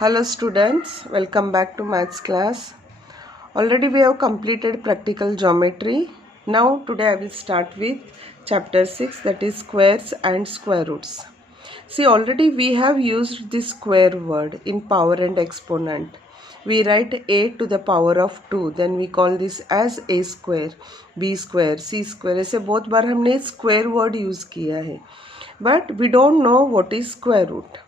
Hello students, welcome back to maths class. Already we have completed practical geometry. Now today I will start with chapter 6, that is squares and square roots. See, already we have used this square word in power and exponent. We write a to the power of 2, then we call this as a square, b square, c square. ऐसे बहुत बार हमने square word use किया है. But we don't know what is square root.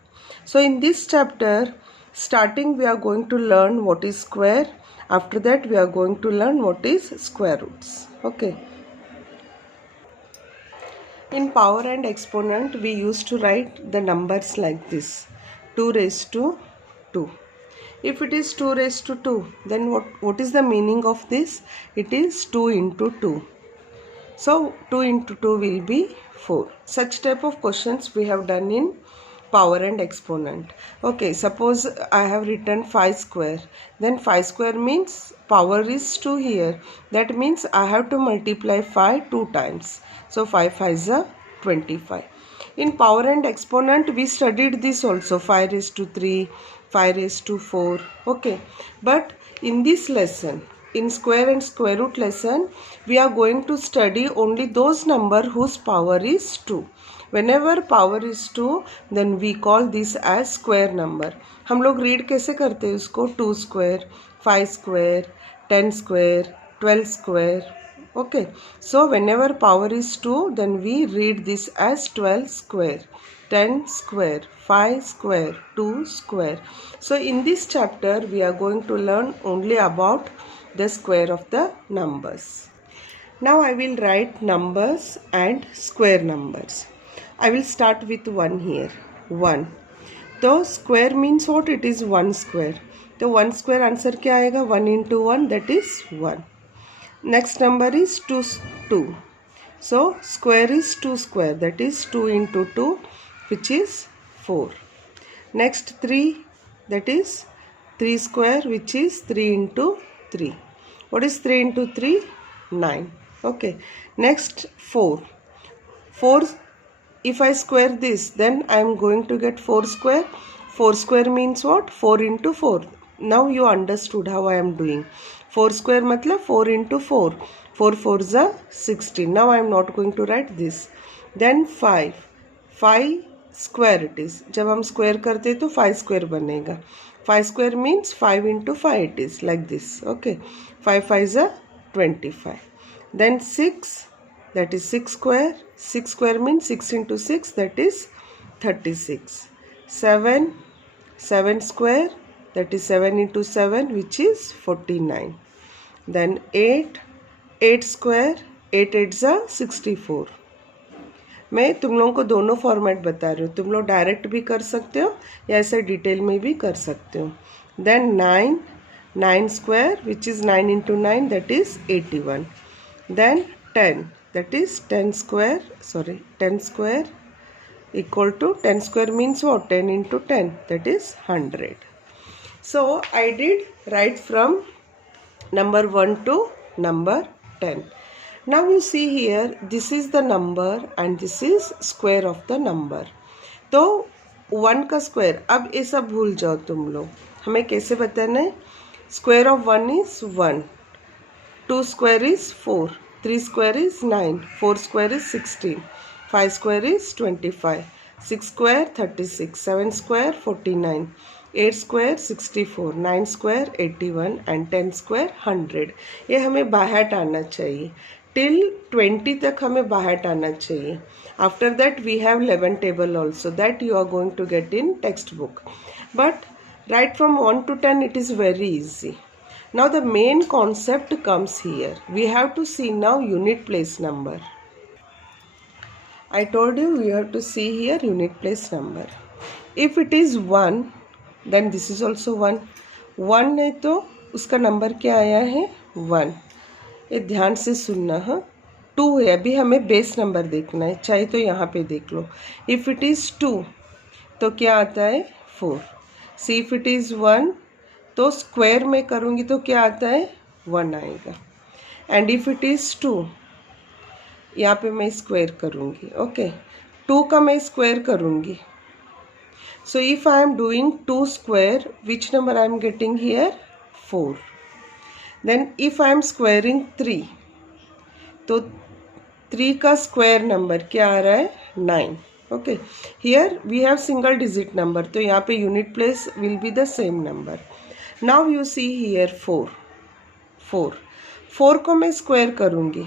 So in this chapter, starting we are going to learn what is square. After that we are going to learn what is square roots. Okay. In power and exponent we used to write the numbers like this. 2 raised to 2. If it is 2 raised to 2, then what is the meaning of this? It is 2 into 2. So 2 into 2 will be 4. Such type of questions we have done in power and exponent. Okay, suppose I have written 5 square. Then 5 square means power is 2 here. That means I have to multiply 5 2 times. So 5 5 is 25. In power and exponent we studied this also. 5 raised to 3, 5 raised to 4. Okay, but in this lesson, in square and square root lesson, we are going to study only those number whose power is 2. Whenever power is 2, then we call this as square number. हम लोग read कैसे करते हैं उसको? 2 square, 5 square, 10 square, 12 square. Okay, so whenever power is 2, then we read this as 12 square, 10 square, 5 square, 2 square. So in this chapter, we are going to learn only about the square of the numbers. Now I will write numbers and square numbers. I will start with 1 here. 1. So square means what? It is 1 square. So 1 square answer क्या आएगा? 1 into 1, that is 1. Next number is 2. So square is 2 square, that is 2 into 2, which is 4. Next 3, that is 3 square, which is 3 into 3. What is 3 into 3? 9. Okay. Next 4. 4, if I square this, then I am going to get 4 square. 4 square means what? 4 into 4. Now you understood how I am doing. 4 square matlab 4 into 4. 4 4 is 16. Now I am not going to write this. Then 5. 5 square it is. जब हम square करते तो 5 square बनेगा. 5 square means 5 into 5 it is like this. Okay. 5 5 is 25. Then 6, that is 6 square. 6 square means 6 into 6, that is 36. 7 square, that is 7 into 7, which is 49. Then 8 square, 8 8 is 64. मैं तुम लोगों को दोनों फॉर्मेट बता रही हूँ. तुम लोग डायरेक्ट भी कर सकते हो या ऐसे डिटेल में भी कर सकते हो. Then 9 square, which is 9 into 9, that is 81. Then 10, that is 10 square equal to 10 square means what? 10 into 10, that is 100. So I did write from number 1 to number 10. Now you see here, this is the number and this is square of the number. तो 1 का square, अब ये सब भूल जाओ तुम लोग. हमें कैसे बताना है? Square of 1 is 1. 2 square is 4. 3 square is 9. 4 square is 16. 5 square is 25. 6 square 36. 7 square 49. 8 square 64. 9 square 81 and 10 square 100. ये हमें बाहर आना चाहिए. Till 20 तक हमें बाहर आना चाहिए. After that we have 11 table also, that you are going to get in textbook. But right from 1 to 10 it is very easy. Now the main concept comes here. We have to see now unit place number. I told you we have to see here unit place number. If it is 1, then this is also 1. 1 है तो उसका number क्या आया है? 1. ये ध्यान से सुनना. हाँ, 2 है. अभी हमें बेस नंबर देखना है, चाहे तो यहाँ पे देख लो. इफ़ इट इज़ 2 तो क्या आता है? 4. सी इफ इट इज़ 1 तो स्क्वायर में करूँगी तो क्या आता है? 1 आएगा. एंड इफ़ इट इज़ 2, यहाँ पे मैं स्क्वायर करूँगी. ओके, 2 का मैं स्क्वायर करूँगी So if I am doing 2 square, which number I am getting here? 4. Then if I am squaring 3, तो 3 का स्क्वायर नंबर क्या आ रहा है? 9. Okay, here we have single digit number, तो यहाँ पे unit place will be the same number. Now you see here 4 को मैं स्क्वायर करूँगी,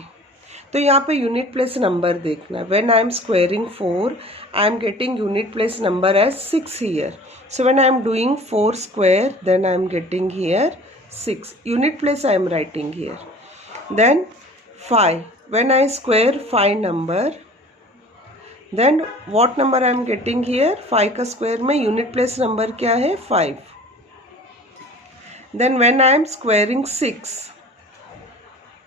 तो यहाँ पे यूनिट प्लेस नंबर देखना. When I am squaring 4, I am getting unit place number as 6 here. So when I am doing 4 square, then I am getting here 6. Unit place I am writing here. Then 5. When I square 5 number, then what number I am getting here? 5 का square में unit place number क्या है? 5. Then when I am squaring 6,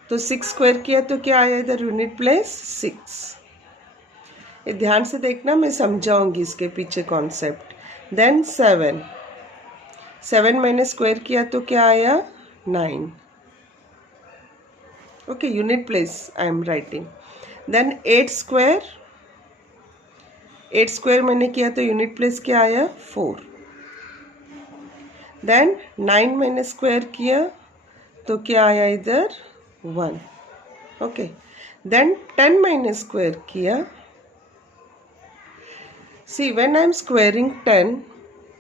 तो 6 square किया तो क्या आया इधर? Unit place 6. ये ध्यान से देखना, मैं समझाऊंगी इसके पीछे कॉन्सेप्ट. देन 7 मैंने स्क्वायर किया तो क्या आया? 9. Okay, unit place I am writing. Then 8 square मैंने किया तो यूनिट प्लेस क्या आया? 4. Then 9 मैंने स्क्वायर किया तो क्या आया इधर? 1. Okay. Then 10 मैंने स्क्वायर किया. See, when I am squaring 10,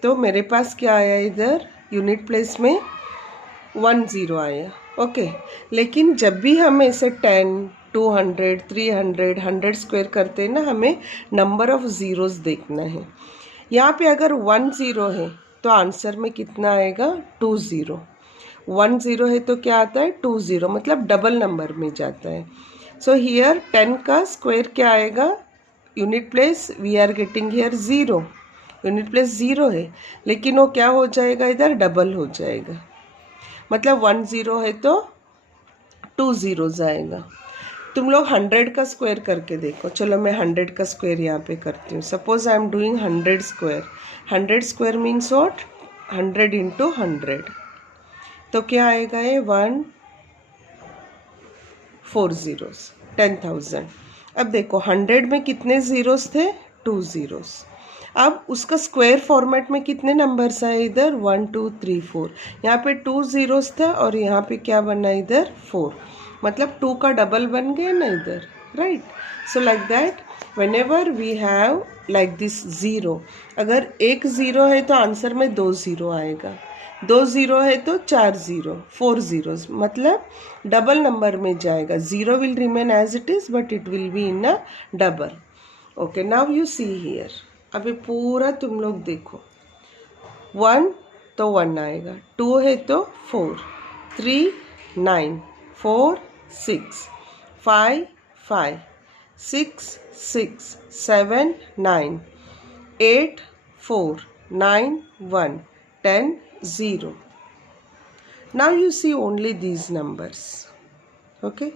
तो मेरे पास क्या आया इधर? यूनिट प्लेस में 10 आया. ओके, लेकिन जब भी हम इसे 10, 200, 300, 100 स्क्वायर करते हैं ना, हमें नंबर ऑफ ज़ीरोस देखना है. यहाँ पे अगर 1 0 है तो आंसर में कितना आएगा? 2 0. 1 0 है तो क्या आता है? 2 0, मतलब डबल नंबर में जाता है. सो हियर 10 का स्क्वायर क्या आएगा? Unit place we are getting here 0. Unit place 0 है, लेकिन वो क्या हो जाएगा इधर? डबल हो जाएगा. मतलब 1 0 है तो 2 0 आएगा. तुम लोग 100 का स्क्वायर करके देखो. चलो मैं 100 का स्क्वायर यहाँ पे करती हूँ. Suppose I am doing 100 square. 100 square means what? 100 into 100. तो क्या आएगा ये? 1 4 zeros, 10,000. अब देखो 100 में कितने ज़ीरोस थे? 2 zeros. अब उसका स्क्वायर फॉर्मेट में कितने नंबर्स आए इधर? 1 2 3 4. यहाँ पे 2 zeros था और यहाँ पे क्या बना इधर? 4. मतलब 2 का डबल बन गया ना इधर, right? So like that whenever we have like this zero, अगर एक ज़ीरो है तो आंसर में 2 0 आएगा. 2 0 है तो 4 0, 4 zeros, मतलब डबल नंबर में जाएगा. 0 will remain as it is but it will be in a double. Okay, now you see here. अभी पूरा तुम लोग देखो. 1 तो 1 आएगा, 2 है तो 4, 3 9, 4 6, 5 5, 6 6, 7 9, 8 4, 9 1, 10 0. Now you see only these numbers. Okay,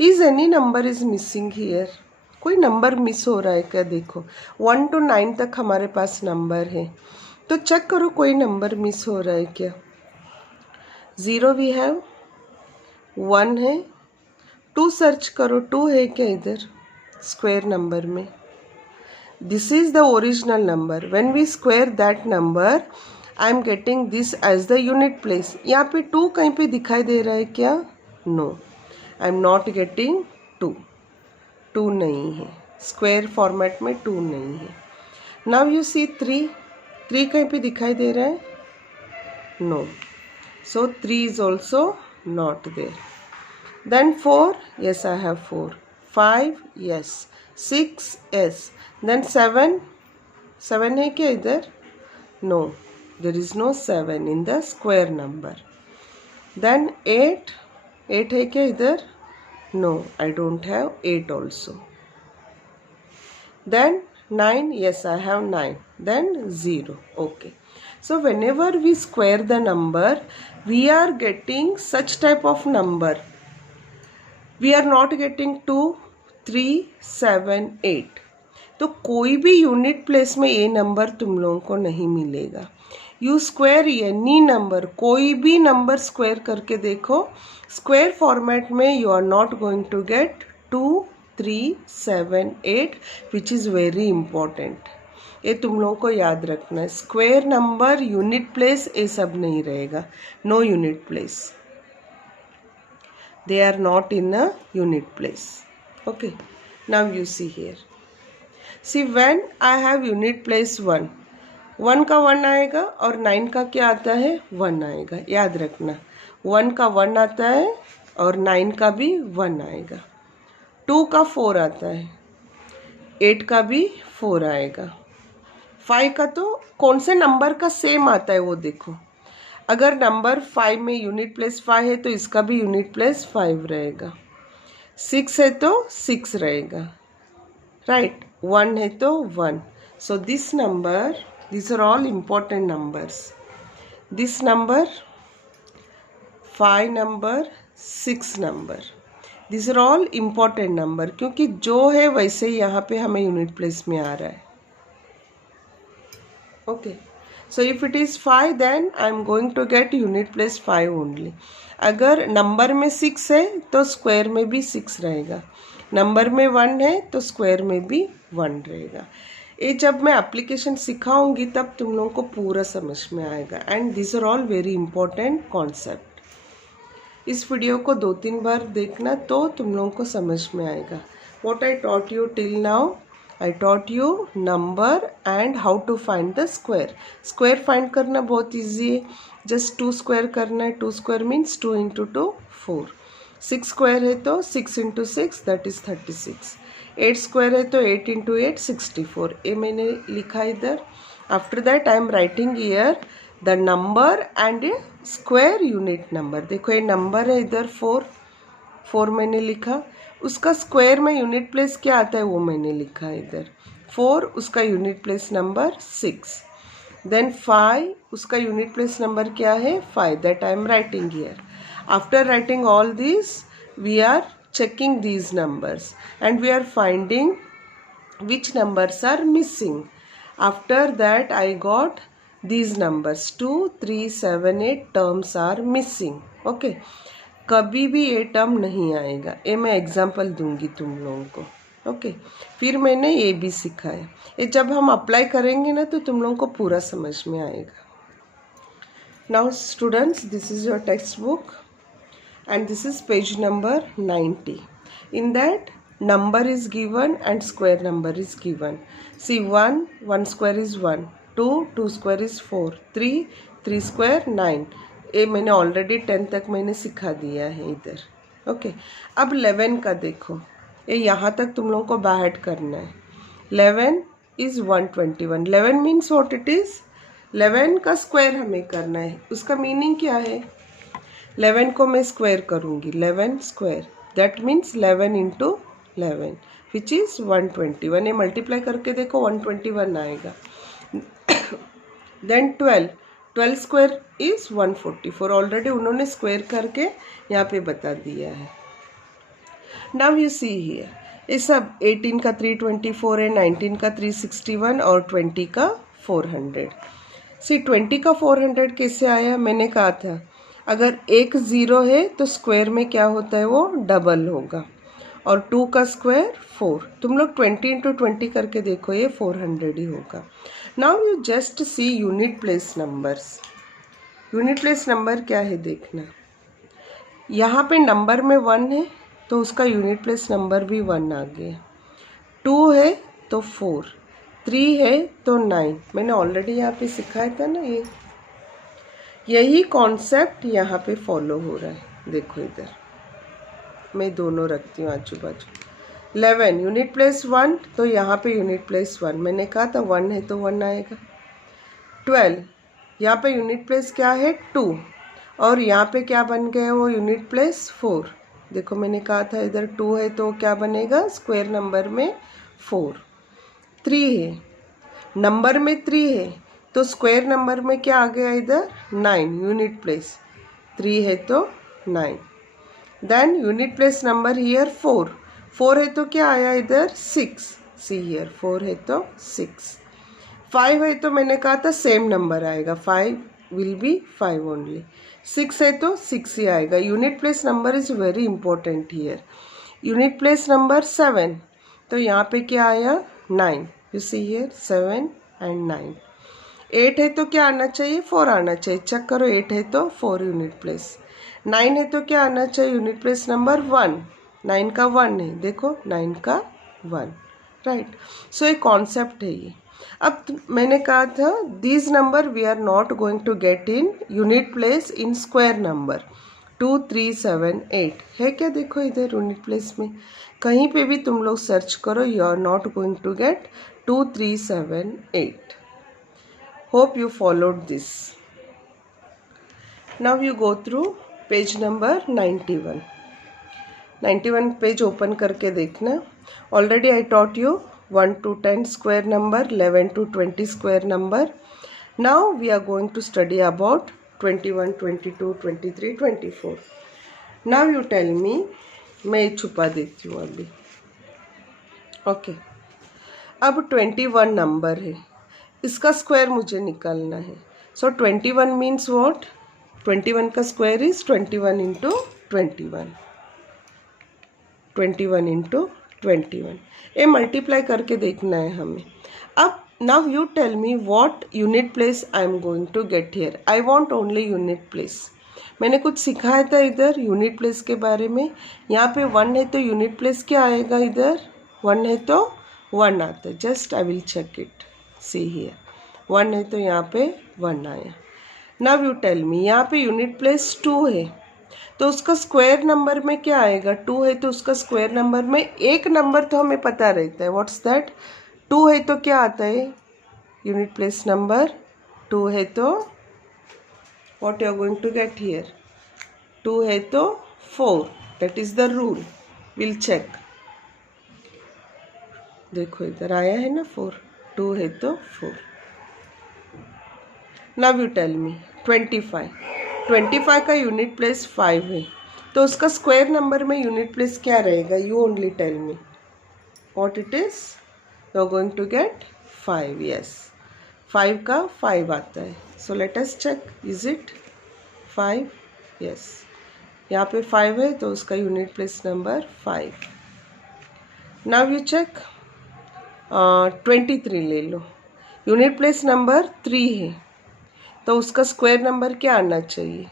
is any number is missing here? कोई नंबर मिस हो रहा है क्या? देखो 1 to 9 तक हमारे पास नंबर है, तो चेक करो कोई नंबर मिस हो रहा है क्या? 0 वी हैव, 1 है, 2 सर्च करो, 2 है क्या इधर स्क्वायर नंबर में? This is the original number. When we square that number, I am getting this as the unit place. यहाँ पे 2 कहीं पे दिखाई दे रहा है क्या? No, I am not getting 2. 2 नहीं है, स्क्वायर फॉर्मेट में 2 नहीं है. नाउ यू सी 3 कहीं पे दिखाई दे रहा है? No, so 3 is also not there. Then 4, yes I have 4. 5, yes. 6, yes. Then 7 है क्या इधर? No, there is no 7 in the square number. Then 8 है क्या इधर? No, I don't have 8 also. Then 9, yes I have 9. Then 0. Okay. So whenever we square the number, we are getting such type of number. We are not getting 2, 3, 7, 8. तो कोई भी unit place में ये number तुम लोगों को नहीं मिलेगा. यू स्क्वायर एनी नंबर, कोई भी नंबर स्क्वायर करके देखो, स्क्वायर फॉर्मेट में you are not going to get 2, 3, 7, 8, which is very important. ये तुम लोगों को याद रखना है। स्क्वायर नंबर, यूनिट प्लेस, ये सब नहीं रहेगा, no unit place, they are not in a unit place. Okay, now you see here, see when I have unit place 1, 1 का 1 आएगा और 9 का क्या आता है 1 आएगा, याद रखना 1 का 1 आता है और 9 का भी 1 आएगा। 2 का 4 आता है, 8 का भी 4 आएगा। 5 का तो कौन से नंबर का सेम आता है वो देखो, अगर नंबर 5 में यूनिट प्लेस 5 है तो इसका भी यूनिट प्लेस 5 रहेगा। 6 है तो 6 रहेगा, राइट। 1 है तो 1। So this number, these are all important numbers. This number, 5 number, 6 number, these are all important number, क्योंकि जो है वैसे ही यहाँ पे हमें यूनिट प्लेस में आ रहा है। Okay, so if it is 5 then I am going to get unit place 5 only. अगर नंबर में 6 है तो स्क्वायर में भी 6 रहेगा, नंबर में 1 है तो स्क्वायर में भी 1 रहेगा। ये जब मैं एप्लीकेशन सिखाऊंगी तब तुम लोगों को पूरा समझ में आएगा, and this are all very important concept. इस वीडियो को 2-3 बार देखना तो तुम लोगों को समझ में आएगा। What I taught you till now, I taught you number and how to find the square. Square find करना बहुत easy है, just 2 square करना है। 2 square means 2 into 2 4। 6 square है तो 6 into 6 that is 36। 8 square है तो 8 into 8 64। ये मैंने लिखा इधर। After that I am writing here the number and a square unit number। देखो ये नंबर है इधर 4 मैंने लिखा, उसका स्क्वायर में यूनिट प्लेस क्या आता है वो मैंने लिखा है इधर 4, उसका यूनिट प्लेस नंबर 6। देन 5, उसका यूनिट प्लेस नंबर क्या है 5, that I am writing here. After writing all this we are checking these numbers and we are finding which numbers are missing. After that I got these numbers 2, 3, 7, 8 terms are missing. Okay, कभी भी ये term नहीं आएगा, ये मैं example दूंगी तुम लोगों को। ओके, फिर मैंने ये भी सीखा है, ये जब हम अप्लाई करेंगे ना तो तुम लोगों को पूरा समझ में आएगा। Now students, this is your text book and this is page number 90। In that number is given and square number is given. See 1 square is 1, 2 square is 4, 3 square 9। ये मैंने ऑलरेडी 10 तक मैंने सिखा दिया है इधर। ओके, अब 11 का देखो, ये यहाँ तक तुम लोगों को बाहर करना है। 11 is 121। 11 means what it is, 11 का स्क्वायर हमें करना है। उसका मीनिंग क्या है, 11 को मैं स्क्वायर करूँगी, 11 square, that means 11 into 11 which is 121। ये मल्टीप्लाई करके देखो 121 आएगा। Then 12 square is 144। ऑलरेडी उन्होंने स्क्वायर करके यहाँ पे बता दिया है। नाउ यू सी हियर, ये सब 18 का 324 है, 19 का 361 और 20 का 400। सी 20 का 400 कैसे आया, मैंने कहा था अगर एक ज़ीरो है तो स्क्वायर में क्या होता है वो डबल होगा, और 2 का स्क्वायर 4। तुम लोग 20 इंटू 20 करके देखो, ये 400 ही होगा। Now you just see unit place numbers. Unit place number क्या है देखना, यहाँ पे नंबर में 1 है तो उसका यूनिट प्लेस नंबर भी 1 आ गया। 2 है तो 4, 3 है तो 9। मैंने ऑलरेडी यहाँ पे सिखाया था ना, यही कॉन्सेप्ट यहाँ पे फॉलो हो रहा है। देखो इधर मैं दोनों रखती हूँ आजू बाजू। 11 यूनिट प्लेस 1 तो यहाँ पे यूनिट प्लेस 1, मैंने कहा था 1 है तो 1 आएगा। 12 यहाँ पे यूनिट प्लेस क्या है 2, और यहाँ पे क्या बन गया वो यूनिट प्लेस 4। देखो मैंने कहा था इधर 2 है तो क्या बनेगा स्क्वायर नंबर में 4। 3 है, नंबर में 3 है तो स्क्वायर नंबर में क्या आ गया इधर 9, यूनिट प्लेस 3 है तो 9। Then unit place number here 4 है तो क्या आया इधर 6। सी हियर 4 है तो 6। 5 है तो मैंने कहा था सेम नंबर आएगा, 5 विल बी 5 ओनली। 6 है तो 6 ही आएगा। Unit place number is very important here. Unit place number 7 तो यहाँ पे क्या आया 9। You see here 7 and 9। 8 है तो क्या आना चाहिए? 4 आना चाहिए। चेक करो, 8 है तो 4 यूनिट प्लेस। 9 है तो क्या आना चाहिए? Unit place number 1। 9 का 1 है, देखो 9 का 1, राइट। सो एक कॉन्सेप्ट है ये। अब मैंने कहा था these number we are not going to get in unit place in square number. 2 3 7 8 है क्या? देखो इधर यूनिट प्लेस में कहीं पे भी तुम लोग सर्च करो, you are not going to get 2 3 7 8। Hope you followed this. Now you go through page number 91। 91 page open करके देखना। Already I taught you 1 to 10 square number, 11 to 20 square number. Now we are going to study about 21, 22, 23, 24. Now you tell me, मैं छुपा देती हूँ अभी। Okay, अब 21 number है, इसका स्क्वायर मुझे निकालना है। सो 21 मीन्स व्हाट? 21 का स्क्वायर इज 21 इंटू 21, 21 इंटू 21। ये मल्टीप्लाई करके देखना है हमें। अब now you tell me what unit place I am going to get here. I want only unit place. मैंने कुछ सिखाया था इधर यूनिट प्लेस के बारे में। यहाँ पे 1 है तो यूनिट प्लेस क्या आएगा? इधर 1 है तो 1 आता है। Just I will check it, see here 1 है तो यहाँ पे 1 आया। नाउ यू टेल मी, यहाँ पे यूनिट प्लेस 2 है तो उसका स्क्वायर नंबर में क्या आएगा? 2 है तो उसका स्क्वायर नंबर में एक नंबर तो हमें पता रहता है, व्हाट्स दैट? 2 है तो क्या आता है? यूनिट प्लेस नंबर 2 है तो what you are going to get here? 2 है तो 4, that is the rule. Will check. देखो इधर आया है ना 4, 2 है तो 4। नाउ यू टेल मी 25। 25 का यूनिट प्लेस 5 है तो उसका स्क्वायर नंबर में यूनिट प्लेस क्या रहेगा? You only tell me what it is. You are going to get 5, yes 5 का 5 आता है। So let us check, is it 5? Yes, यहाँ पे 5 है तो उसका unit place number 5। Now you check 23 ले लो, यूनिट प्लेस नंबर 3 है तो उसका स्क्वायर नंबर क्या आना चाहिए?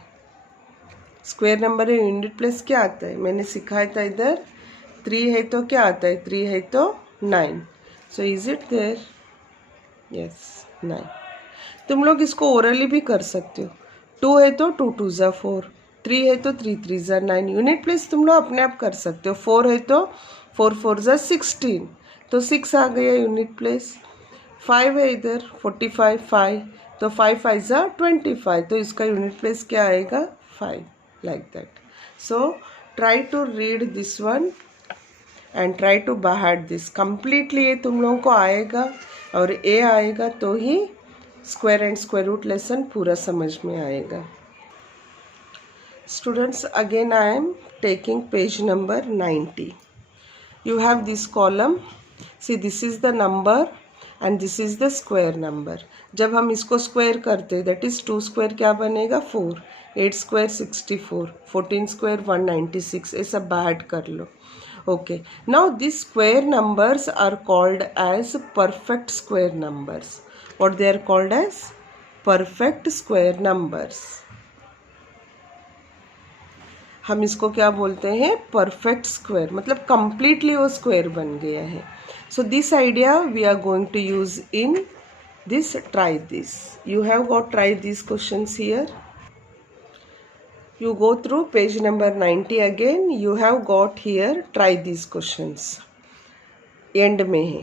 स्क्वायर नंबर है, यूनिट प्लेस क्या आता है? मैंने सिखाया था इधर 3 है तो क्या आता है? 3 है तो 9। So is it there? Yes 9। तुम लोग इसको ओरली भी कर सकते हो। 2 है तो 2 2 ज़ा 4, 3 है तो 3 3 ज़ा 9। यूनिट प्लेस तुम लोग अपने आप कर सकते हो। 4 है तो 4 4 ज़ा 16, तो 6 आ गया यूनिट प्लेस। 5 है इधर 45 5, तो 5 5 ज़ा 25, तो इसका यूनिट प्लेस क्या आएगा? 5, like that. So try to read this one and try to बाहर दिस कंप्लीटली। ये तुम लोगों को आएगा और ए आएगा तो ही square and square root lesson पूरा समझ में आएगा। Students, again I am taking page number 90. You have this column. See, this is the number and this is the square number. जब हम इसको स्क्वायर करते that is 2 स्क्वायर क्या बनेगा? 4, 8 स्क्वायर 64, 14 स्क्वायर 196। ये सब ऐड कर लो। Okay, now these square numbers are called as perfect square numbers. What they are called as? Perfect square numbers. हम इसको क्या बोलते हैं? परफेक्ट स्क्वायर, मतलब कंप्लीटली वो स्क्वायर बन गया है। So this idea we are going to use in this try this. You have got try this questions here. You go through page number 90 again. You have got here try this questions. End में है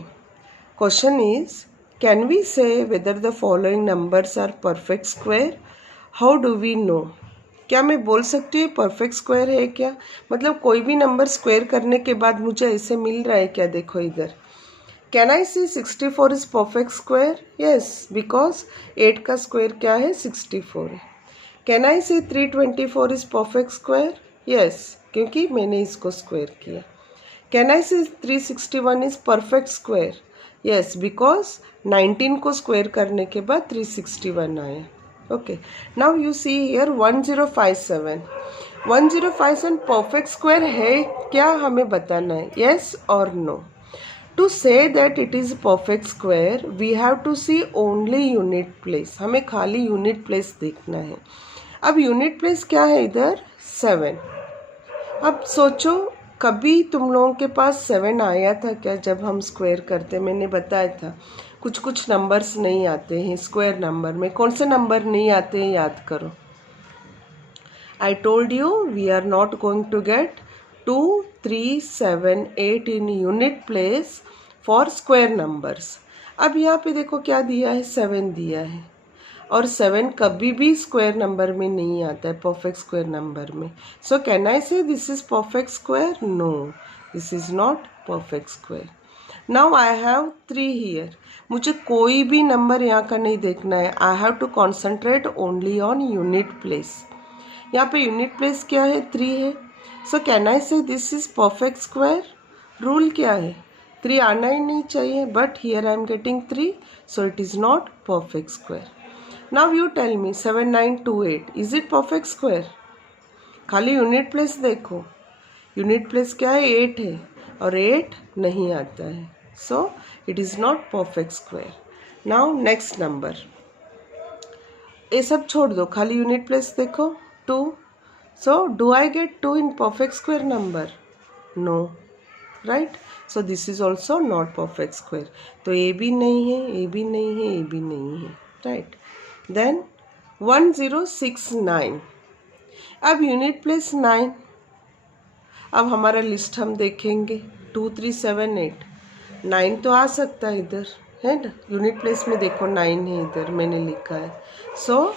question is, can we say whether the following numbers are perfect square? How do we know? क्या मैं बोल सकती हूँ perfect square है क्या? मतलब कोई भी नंबर स्क्वायर करने के बाद मुझे ऐसे मिल रहा है क्या? देखो इधर, can I see 64 is perfect square? Yes, because 8 का स्क्वायर क्या है? 64 है। Can I see 324 is perfect square? Yes, क्योंकि मैंने इसको स्क्वायर किया। Can I see 361 is perfect square? Yes, because 19 को स्क्वायर करने के बाद 361 आया। Okay, now you see here 1057. 1057 perfect square है क्या? हमें बताना है, yes और no. To say that it is perfect square we have to see only unit place, हमें खाली यूनिट प्लेस देखना है। अब यूनिट प्लेस क्या है इधर 7। अब सोचो कभी तुम लोगों के पास 7 आया था क्या जब हम स्क्वायर करते? मैंने बताया था कुछ कुछ नंबर्स नहीं आते हैं स्क्वायर नंबर में। कौन से नंबर नहीं आते हैं याद करो। I told you we are not going to get 2, 3, 7, 8 in unit place for square numbers. अब यहाँ पे देखो क्या दिया है 7 दिया है, और 7 कभी भी स्क्वायर नंबर में नहीं आता है, परफेक्ट स्क्वायर नंबर में। सो can I say this is perfect square? No, this is not perfect square. Now I have 3 here. मुझे कोई भी नंबर यहाँ का नहीं देखना है, I have to concentrate only on unit place. यहाँ पे यूनिट प्लेस क्या है 3 है। सो can I say this is perfect square? Rule क्या है 3 आना ही नहीं चाहिए, but here I am getting 3, so it is not perfect square. Now you tell me 7, 9, 2, 8 is it perfect square? खाली यूनिट प्लेस देखो, यूनिट प्लेस क्या है 8 है, और 8 नहीं आता है, so it is not perfect square. Now next number, ये सब छोड़ दो, खाली यूनिट प्लेस देखो 2। So do I get 2 in perfect square number? No, right? So this is also not perfect square. तो ए भी नहीं है, ए भी नहीं है, ए भी नहीं है, राइट? देन 1069। अब यूनिट प्लेस 9। अब हमारा लिस्ट हम देखेंगे 2, 3, 7, 8। 9 तो आ सकता है इधर, है ना? यूनिट प्लेस में देखो 9 है इधर, मैंने लिखा है। सो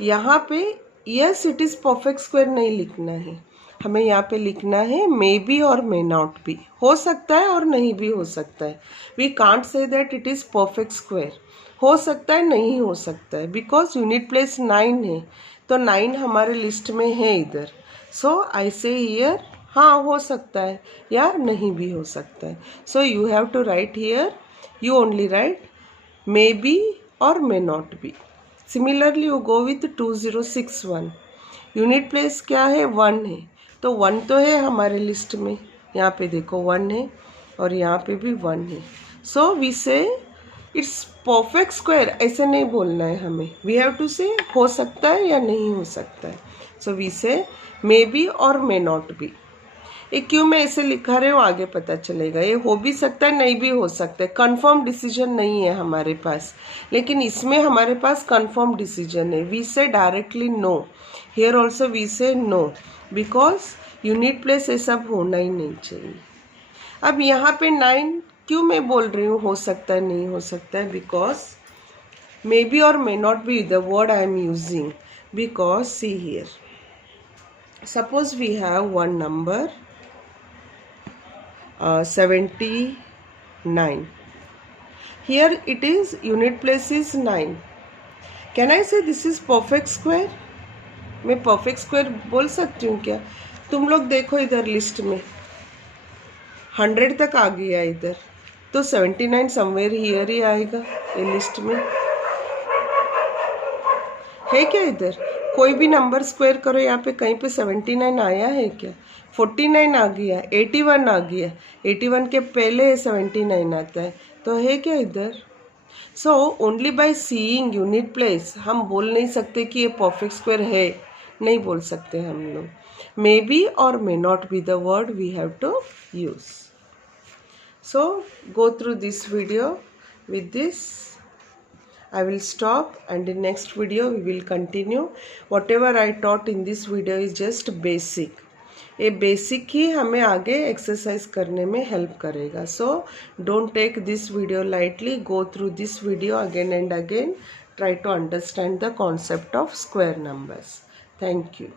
यहाँ पे yes it is perfect square नहीं लिखना है, हमें यहाँ पे लिखना है मे बी और मे नॉट बी। हो सकता है और नहीं भी हो सकता है। We can't say that it is perfect square. हो सकता है, नहीं हो सकता है, बिकॉज यूनिट प्लेस 9 है, तो 9 हमारे लिस्ट में है इधर। सो आई से हियर हाँ हो सकता है या नहीं भी हो सकता है। So you have to write here, you only write may be और may not be. Similarly you go with 2061। Unit place क्या है 1 है, तो 1 तो है हमारे लिस्ट में, यहाँ पे देखो 1 है और यहाँ पे भी 1 है। सो वी से इट्स परफेक्ट स्क्वायर, ऐसे नहीं बोलना है हमें, वी हैव टू से हो सकता है या नहीं हो सकता है। सो वी से मे बी और मे नॉट बी। ये क्यों मैं ऐसे लिखा रही हूँ आगे पता चलेगा। ये हो भी सकता है, नहीं भी हो सकता है, कंफर्म डिसीजन नहीं है हमारे पास, लेकिन इसमें हमारे पास कंफर्म डिसीजन है। We say directly no, here also we say no, because unit place ये सब होना ही नहीं चाहिए। अब यहाँ पे 9 क्यों मैं बोल रही हूँ हो सकता है नहीं हो सकता है, बिकॉज मे बी और may not be the word I am using, because see here suppose we have one number 79. Here it is unit place is 9. Can I say this is perfect square? मैं perfect square बोल सकती हूँ क्या? तुम लोग देखो इधर list में 100 तक आ गया इधर, तो 79 समवेयर हियर ही आएगा ये लिस्ट में, है क्या? इधर कोई भी नंबर स्क्वायर करो, यहाँ पे कहीं पे 79 आया है क्या? 49 आ गया, 81 आ गया, 81 के पहले 79 आता है, तो है क्या इधर? So only by seeing unit place हम बोल नहीं सकते कि ये परफेक्ट स्क्वायर है, नहीं बोल सकते हम लोग। मे बी और may not be the word we have to use. So go through this video. With this I will stop, and in next video we will continue. Whatever I taught in this video is just basic. ये basic ही हमें आगे exercise करने में help करेगा. So don't take this video lightly. Go through this video again and again. Try to understand the concept of square numbers. Thank you.